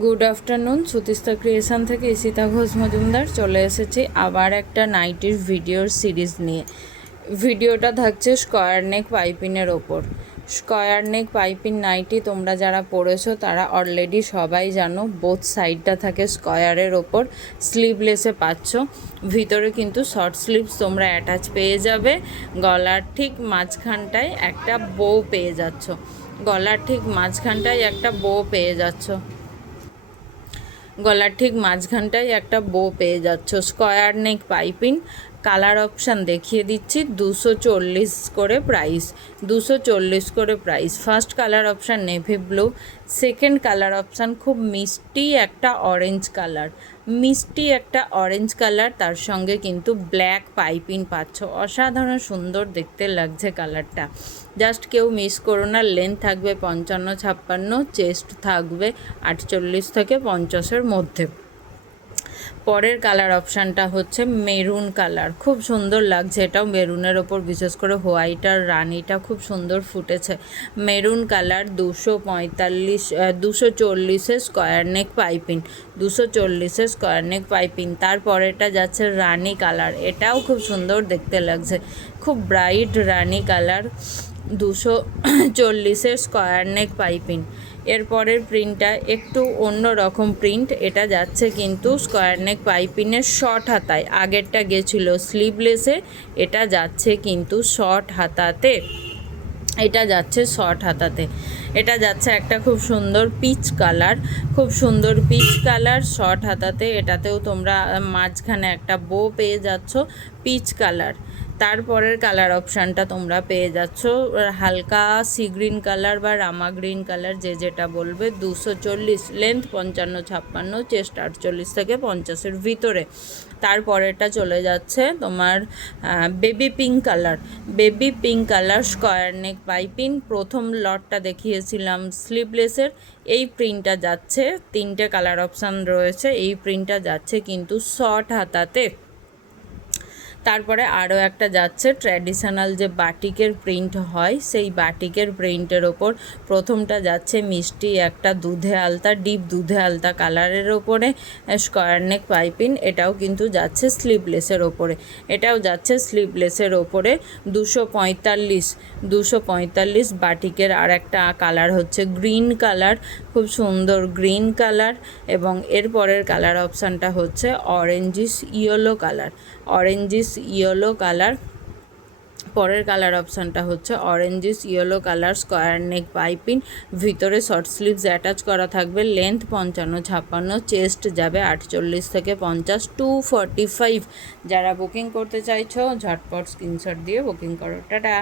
Good afternoon. সুতিস্তা creation থেকে ইশিতা ঘোষ মজুমদার চলে এসেছি আবার একটা নাইটির ভিডিওর সিরিজ নিয়ে। ভিডিওটা থাকছে স্কোয়ার নেক পাইপিনের ওপর। স্কোয়ার নেক পাইপিন নাইটি তোমরা যারা পরেছো তারা অলরেডি সবাই জানো, বোথ সাইডটা থাকে স্কোয়ারের ওপর, স্লিভলেসে পাচ্ছ। ভিতরে কিন্তু শর্ট স্লিভস তোমরা অ্যাটাচ পেয়ে যাবে। গলার ঠিক মাঝখানটায় একটা বো পেয়ে যাচ্ছ, গলার ঠিক মাঝখানটায় একটা বো পেয়ে যাচ্ছ, গলার ঠিক মাঝখানটায় একটা বো পেয়ে যাচ্ছ। Square neck piping. Colour option দেখিয়ে দিচ্ছি, 240 করে প্রাইস, 240 করে price. First colour option navy blue, second colour option খুব মিষ্টি একটা অরেঞ্জ কালার, মিষ্টি একটা অরেঞ্জ কালার, তার সঙ্গে কিন্তু ব্ল্যাক পাইপিং পাচ্ছ। অসাধারণ সুন্দর দেখতে লাগছে কালারটা, জাস্ট কেউ মিস করো না। লেন্থ থাকবে 55-56, চেস্ট থাকবে 48 থেকে 50-এর মধ্যে। পরের কালার অপশানটা হচ্ছে মেরুন কালার, খুব সুন্দর লাগছে এটাও মেরুনের ওপর, বিশেষ করে হোয়াইট আর রানিটা খুব সুন্দর ফুটেছে। Maroon colour 240-এ square neck piping, 240-এ square neck piping. তারপরেটা যাচ্ছে রানি কালার, এটাও খুব সুন্দর দেখতে লাগছে, খুব ব্রাইট রানি কালার, 240-এর স্কোয়ার নেক পাইপিং। এরপরের প্রিন্টটা একটু অন্য রকম প্রিন্ট, এটা যাচ্ছে কিন্তু স্কোয়ার নেক পাইপিংয়ের শর্ট হাতায়, আগেরটা গেছিল স্লিভলেসে, এটা যাচ্ছে কিন্তু শর্ট হাতাতে, এটা যাচ্ছে শর্ট হাতাতে। এটা যাচ্ছে একটা খুব সুন্দর পিচ কালার, খুব সুন্দর পিচ কালার শর্ট হাতাতে। এটাতেও তোমরা মাঝখানে একটা বো পেয়ে যাচ্ছ, পিচ কালার। তারপরের কালার অপশানটা তোমরা পেয়ে যাচ্ছ হালকা সি গ্রিন কালার বা রামা গ্রিন কালার, যে যেটা বলবে। 240, লেন্থ 55-56, চেস্ট 48 থেকে 50-এর ভিতরে। তারপরেরটা চলে যাচ্ছে তোমার baby pink colour, baby pink colour square neck piping. প্রথম লটটা দেখিয়েছিলাম স্লিভলেসের, এই প্রিন্টটা যাচ্ছে, তিনটে কালার অপশান রয়েছে, এই প্রিন্টটা যাচ্ছে কিন্তু শর্ট হাতাতে। তারপরে আরও একটা যাচ্ছে ট্র্যাডিশনাল যে বাটিকের প্রিন্ট হয়, সেই বাটিকের প্রিন্টের ওপর। প্রথমটা যাচ্ছে মিষ্টি একটা দুধে আলতা, ডিপ দুধে আলতা কালারের ওপরে স্কোয়ার নেক পাইপিং। এটাও কিন্তু যাচ্ছে স্লিভলেসের ওপরে, এটাও যাচ্ছে স্লিভলেসের ওপরে। 245 বাটিকের। আর একটা কালার হচ্ছে গ্রিন কালার, খুব সুন্দর গ্রিন কালার। এবং এরপরের কালার অপশানটা হচ্ছে orangish yellow colour, orangish yellow colour. পরের কালার অপশানটা হচ্ছে orangish yellow colour square neck piping. ভিতরে শর্ট স্লিভস অ্যাটাচ করা থাকবে, লেন্থ 55-56, চেস্ট যাবে 48 থেকে 50, 245। যারা বুকিং করতে চাইছো ঝটপট স্ক্রিনশট দিয়ে বুকিং করো। টাটা।